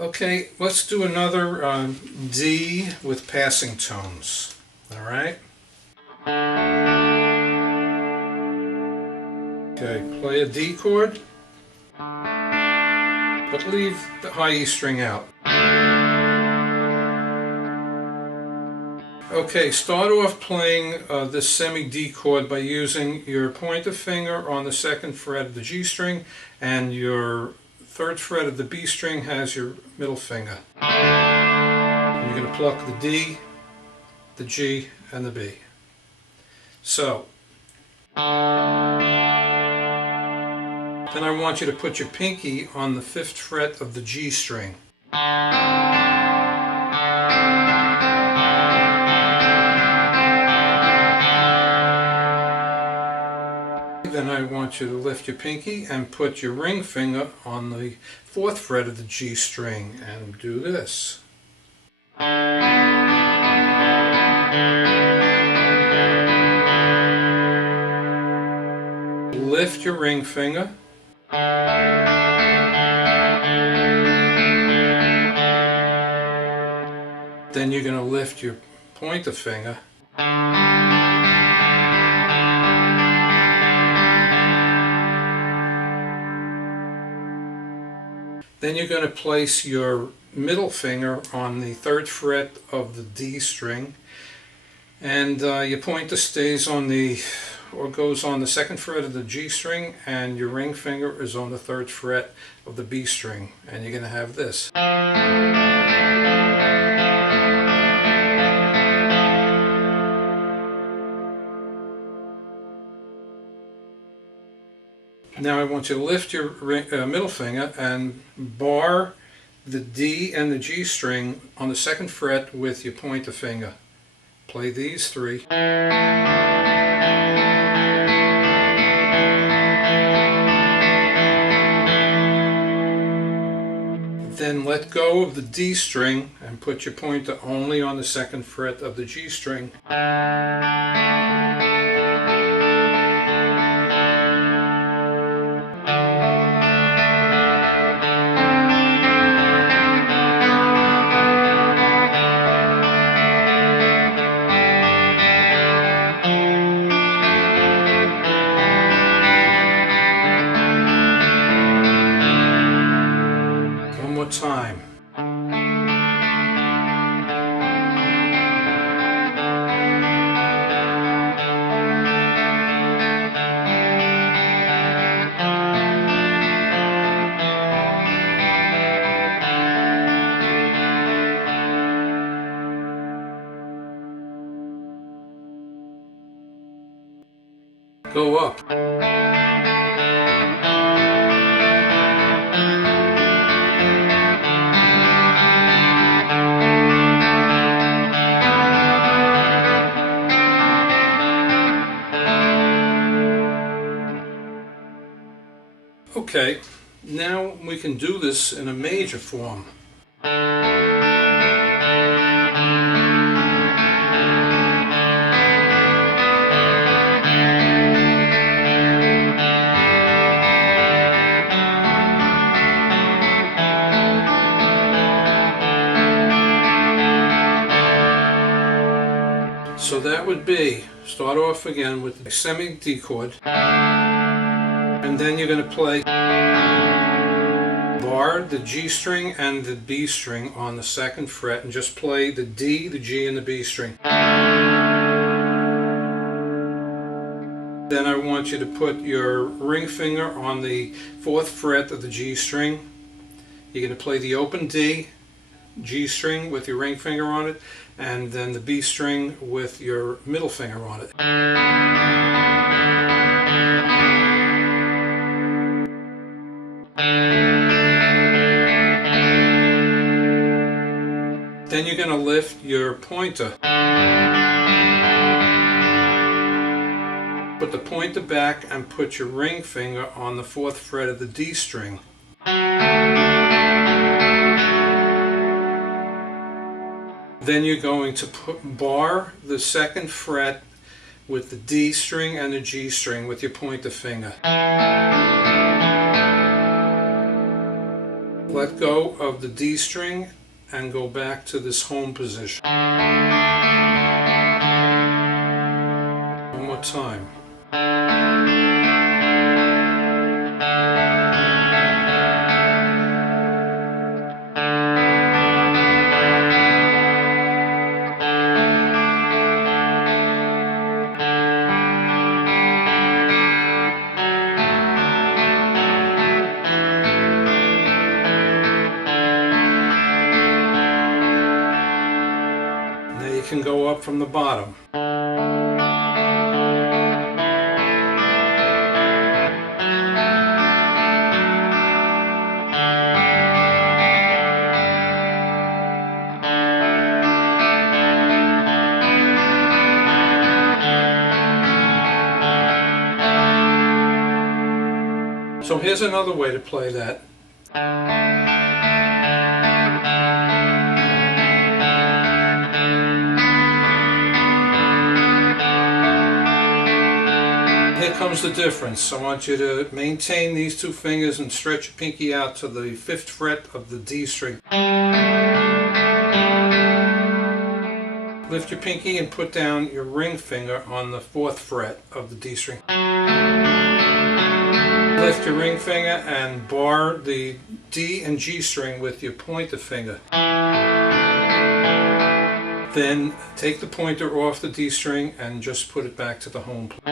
Okay, let's do another D with passing tones. All right. Okay, play a D chord, but leave the high E string out. Okay, start off playing this semi-D chord by using your pointer finger on the 2nd fret of the G string, and your 3rd fret of the B string has your middle finger. And you're going to pluck the D, the G, and the B. So, then I want you to put your pinky on the 5th fret of the G string. Then I want you to lift your pinky and put your ring finger on the 4th fret of the G string and do this. Lift your ring finger. Then you're going to lift your pointer finger. Then you're going to place your middle finger on the 3rd fret of the D string, and your pointer stays on goes on the 2nd fret of the G string, and your ring finger is on the 3rd fret of the B string, and you're going to have this. Now I want you to lift your middle finger and bar the D and the G string on the 2nd fret with your pointer finger. Play these 3. Then let go of the D string and put your pointer only on the 2nd fret of the G string. Time. Go up. Okay, now we can do this in a major form. So that would be, start off again with the semi-D chord, and then you're going to play bar the G string and the B string on the 2nd fret, and just play the D, the G, and the B string. Then I want you to put your ring finger on the 4th fret of the G string. You're going to play the open D, G string with your ring finger on it, and then the B string with your middle finger on it. Then you're going to lift your pointer. Put the pointer back and put your ring finger on the 4th fret of the D string. Then you're going to bar the 2nd fret with the D string and the G string with your pointer finger. Let go of the D string and go back to this home position. One more time. Now you can go up from the bottom. So here's another way to play that. Here comes the difference. I want you to maintain these two fingers and stretch your pinky out to the 5th fret of the D string. Lift your pinky and put down your ring finger on the 4th fret of the D string. Lift your ring finger and bar the D and G string with your pointer finger. Then take the pointer off the D string and just put it back to the home place.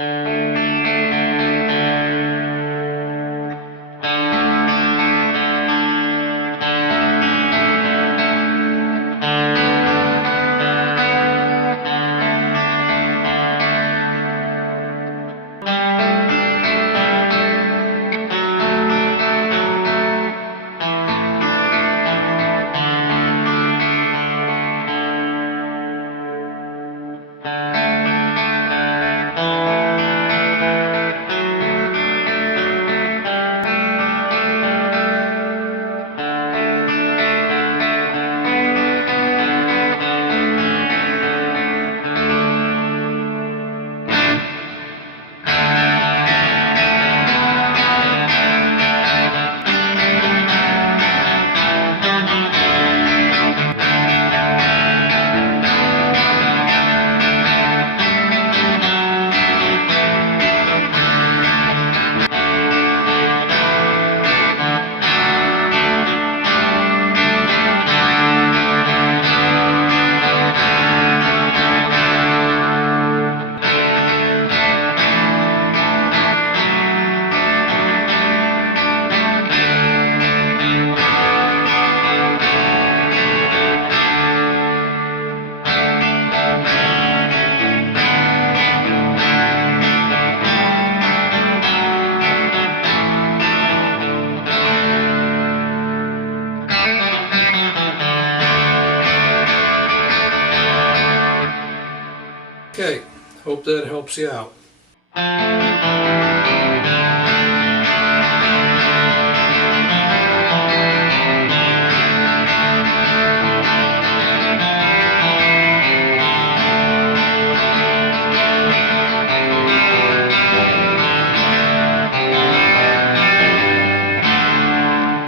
Okay, hope that helps you out.